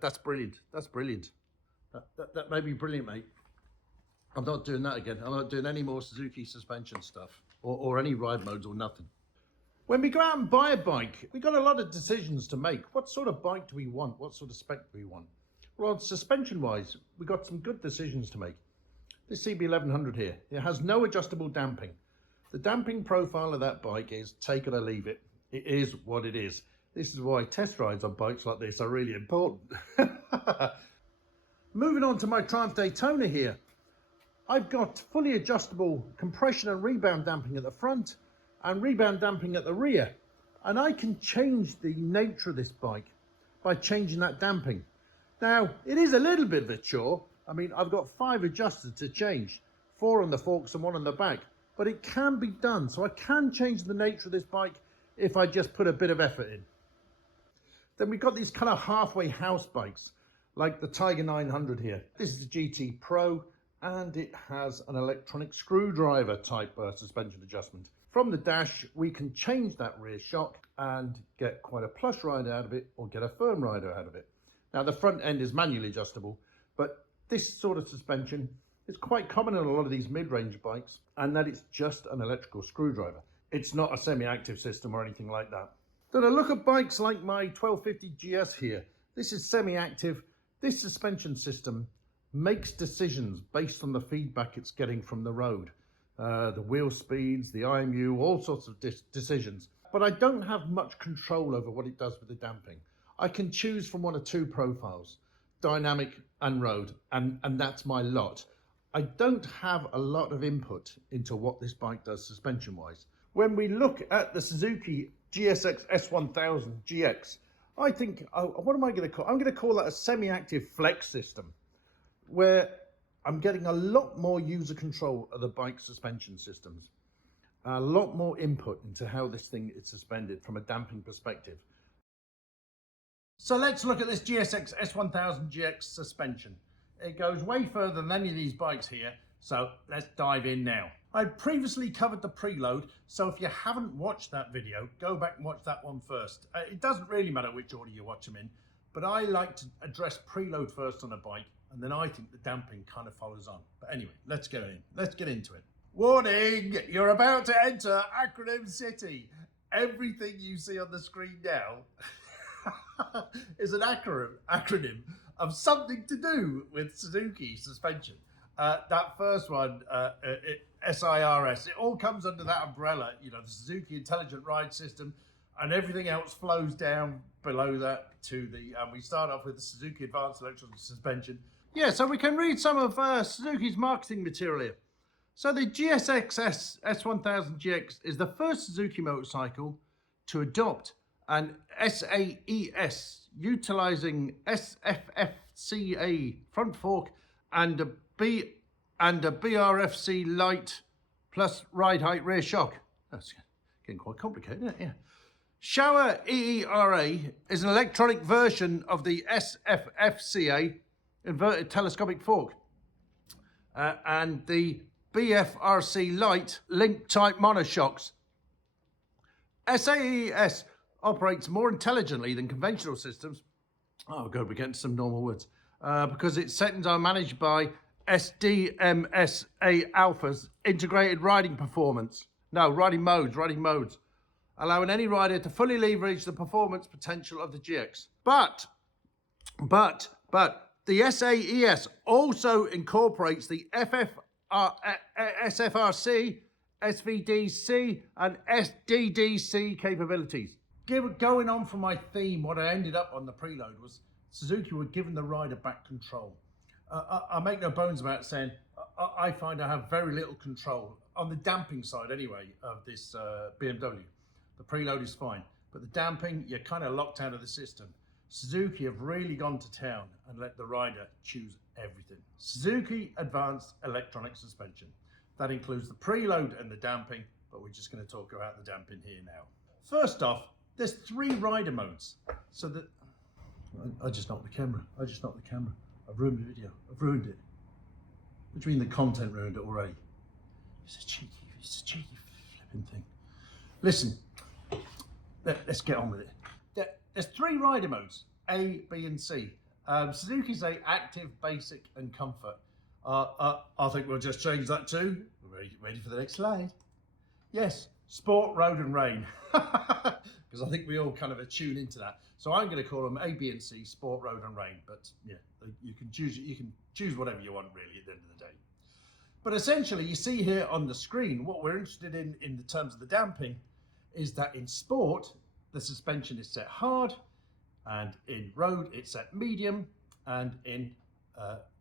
That's brilliant. That's brilliant. That made me brilliant, mate. I'm not doing that again. I'm not doing any more Suzuki suspension stuff or any ride modes or nothing. When we go out and buy a bike, we've got a lot of decisions to make. What sort of bike do we want? What sort of spec do we want? Well, suspension-wise, we've got some good decisions to make. This CB1100 here, it has no adjustable damping. The damping profile of that bike is take it or leave it. It is what it is. This is why test rides on bikes like this are really important. Moving on to my Triumph Daytona here. I've got fully adjustable compression and rebound damping at the front and rebound damping at the rear. And I can change the nature of this bike by changing that damping. Now, it is a little bit of a chore. I mean, I've got 5 adjusters to change, 4 on the forks and 1 on the back, but it can be done. So I can change the nature of this bike if I just put a bit of effort in. Then we've got these kind of halfway house bikes, like the Tiger 900 here. This is a GT Pro, and it has an electronic screwdriver type suspension adjustment. From the dash, we can change that rear shock and get quite a plush ride out of it or get a firm rider out of it. Now, the front end is manually adjustable, but this sort of suspension is quite common in a lot of these mid-range bikes, and that it's just an electrical screwdriver. It's not a semi-active system or anything like that. Then I look at bikes like my 1250 GS here. This is semi-active. This suspension system makes decisions based on the feedback it's getting from the road. The wheel speeds, the IMU, all sorts of decisions. But I don't have much control over what it does with the damping. I can choose from 1 or 2 profiles, dynamic and road, and that's my lot. I don't have a lot of input into what this bike does suspension-wise. When we look at the Suzuki GSX-S1000GX, I think, what am I going to call? I'm going to call that a semi-active flex system, where I'm getting a lot more user control of the bike suspension systems, a lot more input into how this thing is suspended from a damping perspective. So let's look at this GSX-S1000GX suspension. It goes way further than any of these bikes here, so let's dive in now. I previously covered the preload, so if you haven't watched that video, go back and watch that one first. It doesn't really matter which order you watch them in, but I like to address preload first on a bike, and then I think the damping kind of follows on. But anyway, let's get into it. Warning, you're about to enter Acronym City. Everything you see on the screen now is an acronym of something to do with Suzuki suspension. That first one, SIRS, it all comes under that umbrella, you know, the Suzuki Intelligent Ride System, and everything else flows down below that to the, we start off with the Suzuki Advanced Electronic Suspension. Yeah, so we can read some of Suzuki's marketing material here. So the GSX-S1000GX is the first Suzuki motorcycle to adopt an SAES utilizing SFFCA front fork and a BRFC light plus ride height rear shock. That's getting quite complicated, isn't it? Yeah. Shower EERA is an electronic version of the SFFCA inverted telescopic fork, and the BFRC light link type monoshocks. SAES operates more intelligently than conventional systems. Oh God, we're getting some normal words. Because its settings are managed by SDMSA Alpha's integrated riding modes, allowing any rider to fully leverage the performance potential of the GX. But the SAES also incorporates the SFRC, SVDC, and SDDC capabilities. Going on from my theme, what I ended up on the preload was Suzuki were giving the rider back control. I make no bones about saying I find I have very little control on the damping side anyway of this BMW. The preload is fine, but the damping, you're kind of locked out of the system. Suzuki have really gone to town and let the rider choose everything. Suzuki Advanced Electronic Suspension. That includes the preload and the damping, but we're just going to talk about the damping here now. First off, there's 3 rider modes. So that I just knocked the camera. I've ruined the video. I've ruined it. What do you mean the content ruined it already? It's a cheeky flipping thing. Listen, let's get on with it. There's 3 rider modes, A, B and C. Suzuki say active, basic, and comfort. I think we'll just change that to, ready for the next slide. Yes, sport, road, and rain. Because I think we all kind of attune into that. So I'm going to call them A, B, and C, sport, road, and rain. But yeah, you can choose whatever you want really at the end of the day. But essentially, you see here on the screen, what we're interested in the terms of the damping, is that in sport, the suspension is set hard, and in road, it's set medium, and in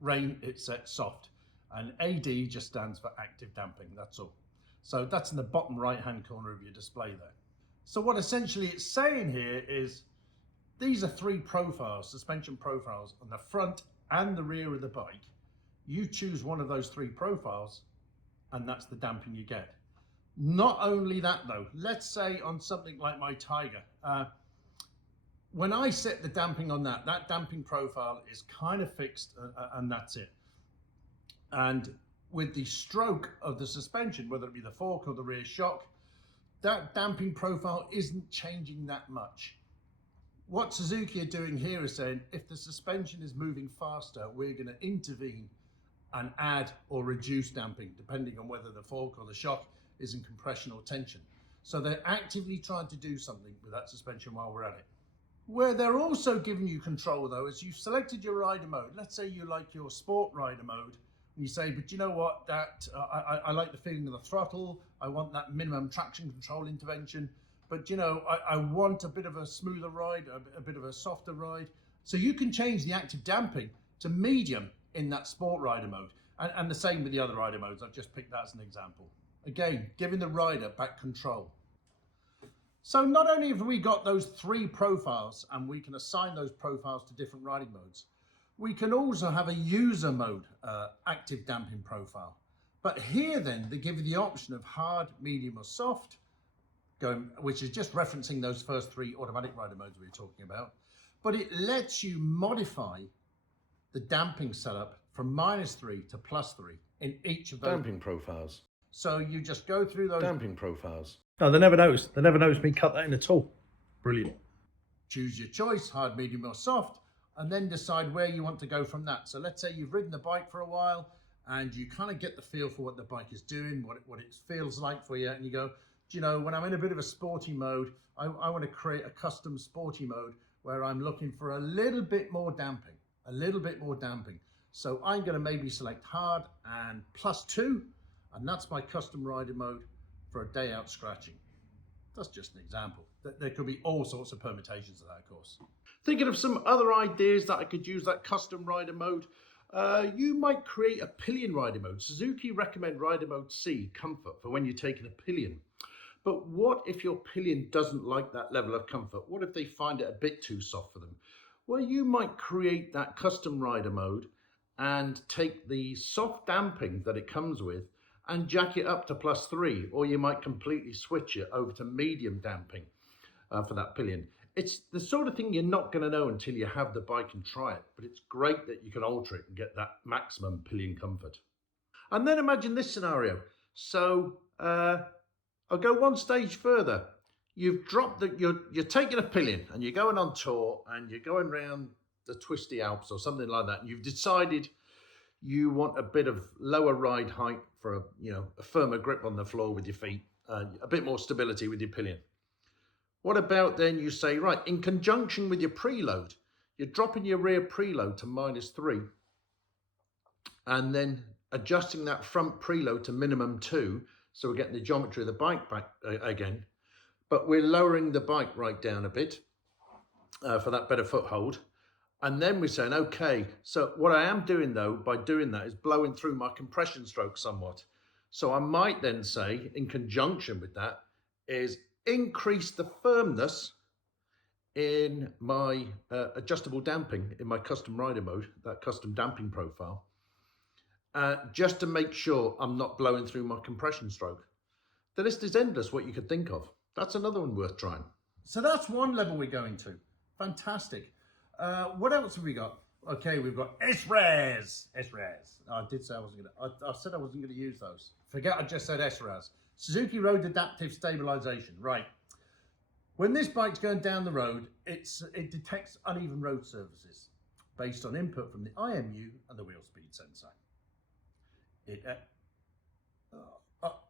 rain, it's set soft. And AD just stands for active damping, that's all. So that's in the bottom right-hand corner of your display there. So what essentially it's saying here is, these are three profiles, suspension profiles, on the front and the rear of the bike. You choose one of those three profiles, and that's the damping you get. Not only that though, let's say on something like my Tiger, when I set the damping on that damping profile is kind of fixed, and that's it. And with the stroke of the suspension, whether it be the fork or the rear shock, that damping profile isn't changing that much. What Suzuki are doing here is saying, if the suspension is moving faster, we're going to intervene and add or reduce damping, depending on whether the fork or the shock is in compression or tension. So they're actively trying to do something with that suspension while we're at it. Where they're also giving you control though, is you've selected your rider mode. Let's say you like your sport rider mode, and you say, but you know what, I like the feeling of the throttle, I want that minimum traction control intervention, but you know, I want a bit of a smoother ride, a bit of a softer ride. So you can change the active damping to medium in that sport rider mode. And the same with the other rider modes. I've just picked that as an example. Again, giving the rider back control. So not only have we got those three profiles, and we can assign those profiles to different riding modes, we can also have a user mode active damping profile. But here then, they give you the option of hard, medium, or soft, which is just referencing those first three automatic rider modes we were talking about. But it lets you modify the damping setup from -3 to +3 in each of those damping profiles. So you just go through those damping profiles. No, they never noticed. They never noticed me cut that in at all. Brilliant. Choose your choice, hard, medium, or soft, and then decide where you want to go from that. So let's say you've ridden the bike for a while, and you kind of get the feel for what the bike is doing, what it feels like for you, and you go, do you know, when I'm in a bit of a sporty mode, I want to create a custom sporty mode where I'm looking for a little bit more damping. So I'm going to maybe select hard and +2, and that's my custom rider mode for a day out scratching. That's just an example. There could be all sorts of permutations of that, of course. Thinking of some other ideas that I could use that custom rider mode, you might create a pillion rider mode. Suzuki recommend rider mode C, comfort, for when you're taking a pillion. But what if your pillion doesn't like that level of comfort? What if they find it a bit too soft for them? Well, you might create that custom rider mode and take the soft damping that it comes with and jack it up to +3, or you might completely switch it over to medium damping for that pillion. It's the sort of thing you're not going to know until you have the bike and try it, but it's great that you can alter it and get that maximum pillion comfort. And then imagine this scenario. So I'll go one stage further. You've dropped you're taking a pillion and you're going on tour and you're going around the twisty Alps or something like that, and you've decided you want a bit of lower ride height for a firmer grip on the floor with your feet, a bit more stability with your pillion. What about then you say, right, in conjunction with your preload, you're dropping your rear preload to -3 and then adjusting that front preload to minimum 2, so we're getting the geometry of the bike back again, but we're lowering the bike right down a bit for that better foothold. And then we're saying, okay, so what I am doing though, by doing that, is blowing through my compression stroke somewhat. So I might then say, in conjunction with that, is increase the firmness in my adjustable damping, in my custom rider mode, that custom damping profile, just to make sure I'm not blowing through my compression stroke. The list is endless what you could think of. That's another one worth trying. So that's one level we're going to. Fantastic. What else have we got? Okay, we've got S-Raz. I did say I wasn't going to. I said I wasn't going to use those. Forget I just said S-Raz. Suzuki Road Adaptive Stabilization. Right. When this bike's going down the road, it detects uneven road surfaces. based on input from the IMU and the wheel speed sensor.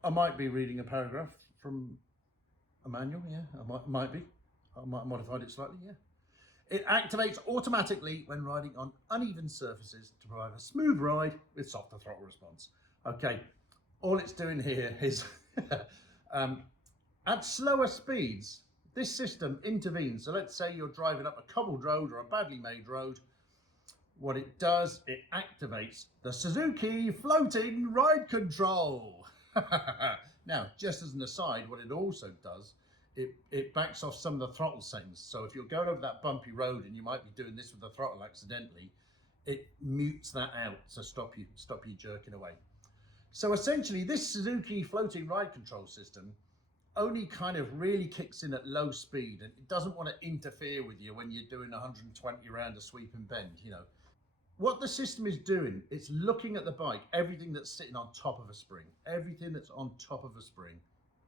I might be reading a paragraph from a manual, yeah, I might be. I might have modified it slightly, yeah. It activates automatically when riding on uneven surfaces to provide a smooth ride with softer throttle response. Okay, all it's doing here is at slower speeds, this system intervenes. So let's say you're driving up a cobbled road or a badly made road. What it does, it activates the Suzuki floating ride control. Now, just as an aside, what it also does, it backs off some of the throttle settings. So if you're going over that bumpy road and you might be doing this with the throttle accidentally, it mutes that out to stop you jerking away. So essentially, this Suzuki floating ride control system only kind of really kicks in at low speed, and it doesn't want to interfere with you when you're doing 120 around a sweeping bend, you know. What the system is doing, it's looking at the bike, everything that's sitting on top of a spring, everything that's on top of a spring,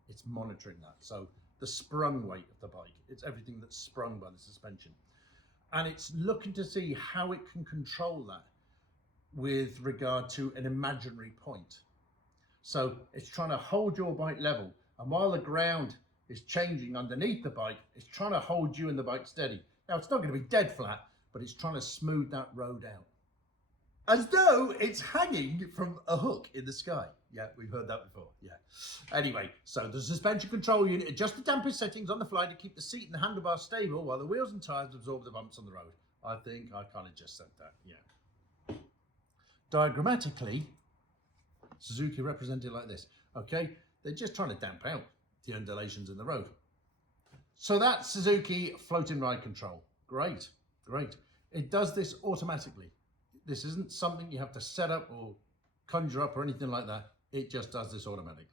it's monitoring that. So the sprung weight of the bike, it's everything that's sprung by the suspension. And it's looking to see how it can control that with regard to an imaginary point. So it's trying to hold your bike level. And while the ground is changing underneath the bike, it's trying to hold you and the bike steady. Now, it's not going to be dead flat, but it's trying to smooth that road out, as though it's hanging from a hook in the sky. Yeah, we've heard that before, yeah. Anyway, so the suspension control unit adjusts the damping settings on the fly to keep the seat and the handlebars stable while the wheels and tyres absorb the bumps on the road. I think I kind of just said that, yeah. Diagrammatically, Suzuki represented like this, okay? They're just trying to damp out the undulations in the road. So that's Suzuki floating ride control. Great, great. It does this automatically. This isn't something you have to set up or conjure up or anything like that. It just does this automatically.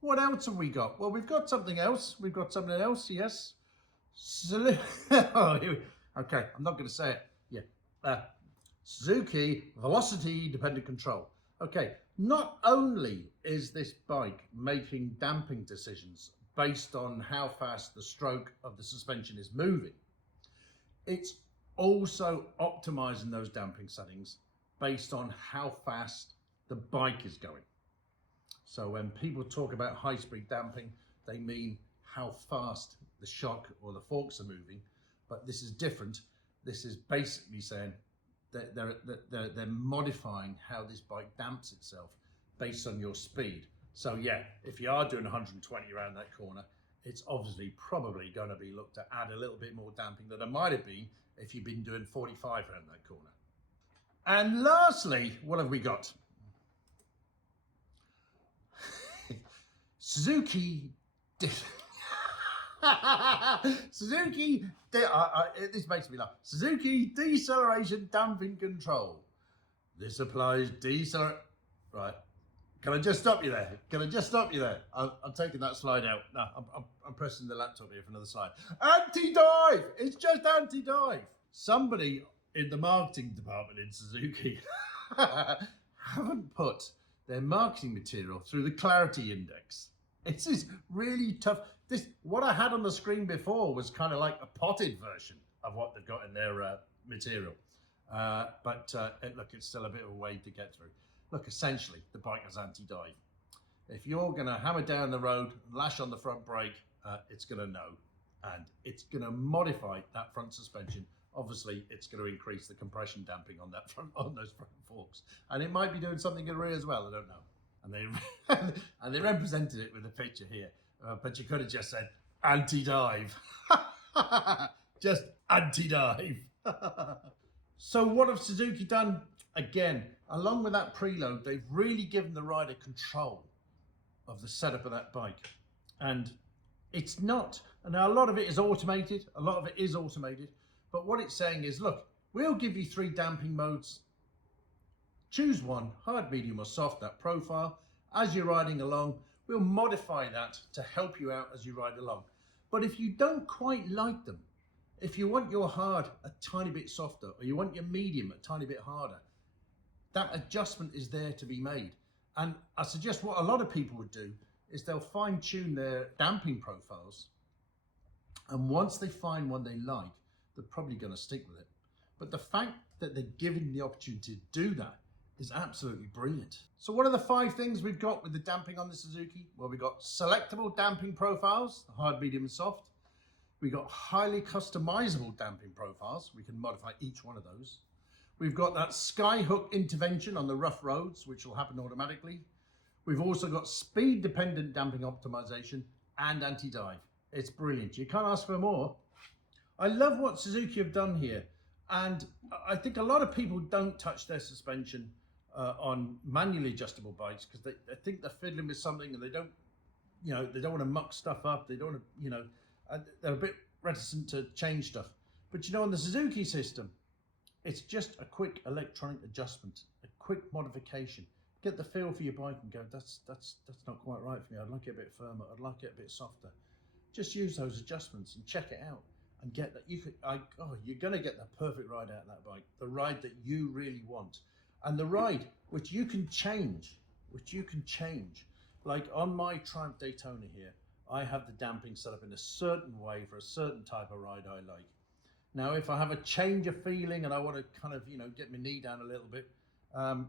What else have we got? Well, we've got something else. We've got something else, yes. Okay, I'm not going to say it. Yeah. Suzuki velocity dependent control. Okay, not only is this bike making damping decisions based on how fast the stroke of the suspension is moving, it's also optimizing those damping settings based on how fast the bike is going. So when people talk about high-speed damping, they mean how fast the shock or the forks are moving, but this is different. This is basically saying that they're modifying how this bike damps itself based on your speed. So yeah, if you are doing 120 around that corner, it's obviously probably going to be looked to add a little bit more damping than it might have been if you've been doing 45 around that corner. And lastly, what have we got? Suzuki this makes me laugh. Suzuki deceleration damping control. This applies right. Can I just stop you there? Can I just stop you there? I'm taking that slide out. No, I'm pressing the laptop here for another slide. Anti-dive! It's just anti-dive. Somebody in the marketing department in Suzuki haven't put their marketing material through the clarity index. It's this really tough. What I had on the screen before was kind of like a potted version of what they've got in their material. Look, it's still a bit of a way to get through. Look, essentially, the bike has anti-dive. If you're going to hammer down the road, lash on the front brake, it's going to know. And it's going to modify that front suspension. Obviously, it's going to increase the compression damping on those front forks. And it might be doing something in the rear as well, I don't know. And they represented it with a picture here. But you could have just said, anti-dive. Just anti-dive. So what have Suzuki done? Again, along with that preload, they've really given the rider control of the setup of that bike. And it's not, and now a lot of it is automated, but what it's saying is, look, we'll give you 3 damping modes. Choose one, hard, medium or soft, that profile. As you're riding along, we'll modify that to help you out as you ride along. But if you don't quite like them, if you want your hard a tiny bit softer, or you want your medium a tiny bit harder, that adjustment is there to be made. And I suggest what a lot of people would do is they'll fine tune their damping profiles. And once they find one they like, they're probably going to stick with it. But the fact that they're given the opportunity to do that is absolutely brilliant. So what are the 5 things we've got with the damping on the Suzuki? Well, we've got selectable damping profiles, hard, medium, and soft. We've got highly customizable damping profiles. We can modify each one of those. We've got that skyhook intervention on the rough roads, which will happen automatically. We've also got speed-dependent damping optimization and anti-dive. It's brilliant. You can't ask for more. I love what Suzuki have done here. And I think a lot of people don't touch their suspension on manually adjustable bikes because they think they're fiddling with something and they don't, they don't want to muck stuff up. They don't want to, they're a bit reticent to change stuff. But on the Suzuki system, it's just a quick electronic adjustment, a quick modification. Get the feel for your bike and go, that's not quite right for me. I'd like it a bit firmer. I'd like it a bit softer. Just use those adjustments and check it out and get that. You're going to get the perfect ride out of that bike, the ride that you really want. And the ride which you can change, Like on my Triumph Daytona here, I have the damping set up in a certain way for a certain type of ride I like. Now, if I have a change of feeling and I want to kind of, get my knee down a little bit, I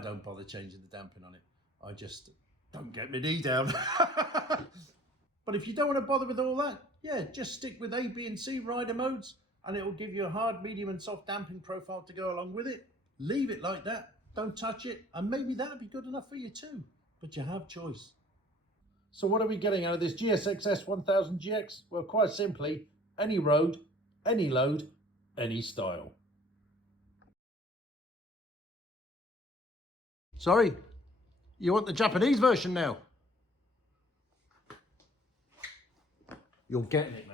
don't bother changing the damping on it. I just don't get my knee down. But if you don't want to bother with all that, just stick with A, B, and C rider modes, and it will give you a hard, medium, and soft damping profile to go along with it. Leave it like that. Don't touch it, and maybe that'll be good enough for you too. But you have choice. So what are we getting out of this GSX-S1000GX? Well, quite simply, any road, any load, any style. Sorry, you want the Japanese version now? You're getting it, mate.